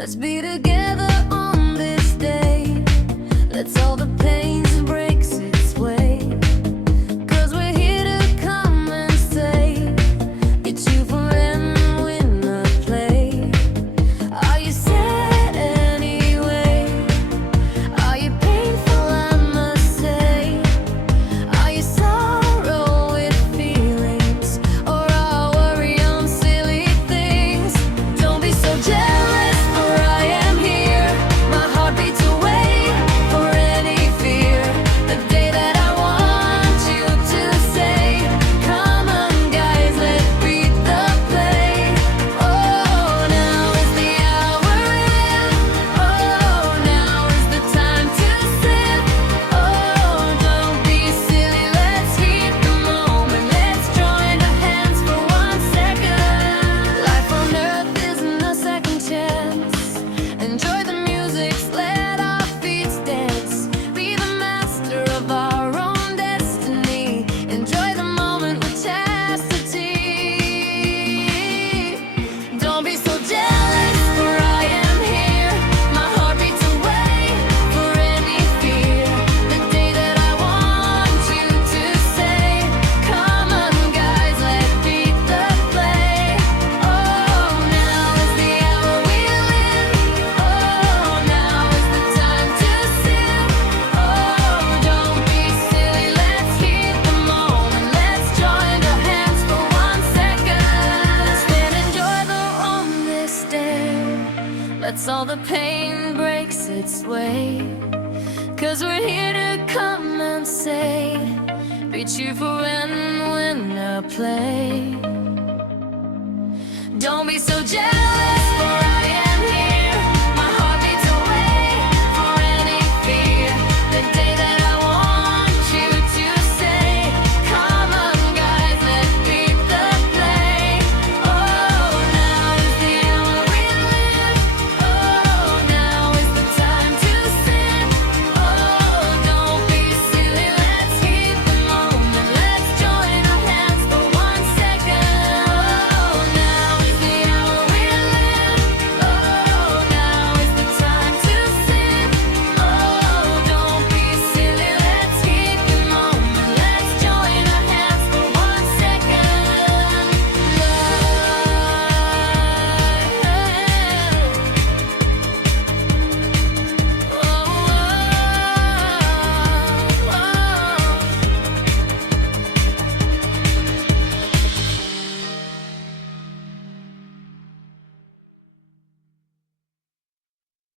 Let's be together on this day. Let's all the pains and breaks its way. 'Cause we're here to come and say it's you for and win the play. Are you sad anyway? Are you painful, I must say? Are you sorrow with feelings, or are worry on silly things? Don't be so jealous, for I am here. My heart beats away for any fear. The day that I want you to say, come on guys, let's beat the play. Oh, now is the hour in. Oh, now is the time to sip. Oh, don't be silly, let's heat the moment. Let's join our hands for 1 second. Life on earth isn't a second chance. Enjoy the music, let our feet dance. Be the master of our own destiny. Enjoy the moment with chastity. Don't be so jealous, for I am here. My heart beats away for any fear. The day that I want you to say, come on guys, let's beat the play. Oh, now is the hour we live. Oh, now is the time to sip. Oh, don't be silly, let's heat the moment. Let's join our hands for 1 second. Stand enjoyable on this day. Let's all the pain breaks its way. 'Cause we're here to come and say, be cheerful and win a play. Don't be so jealous.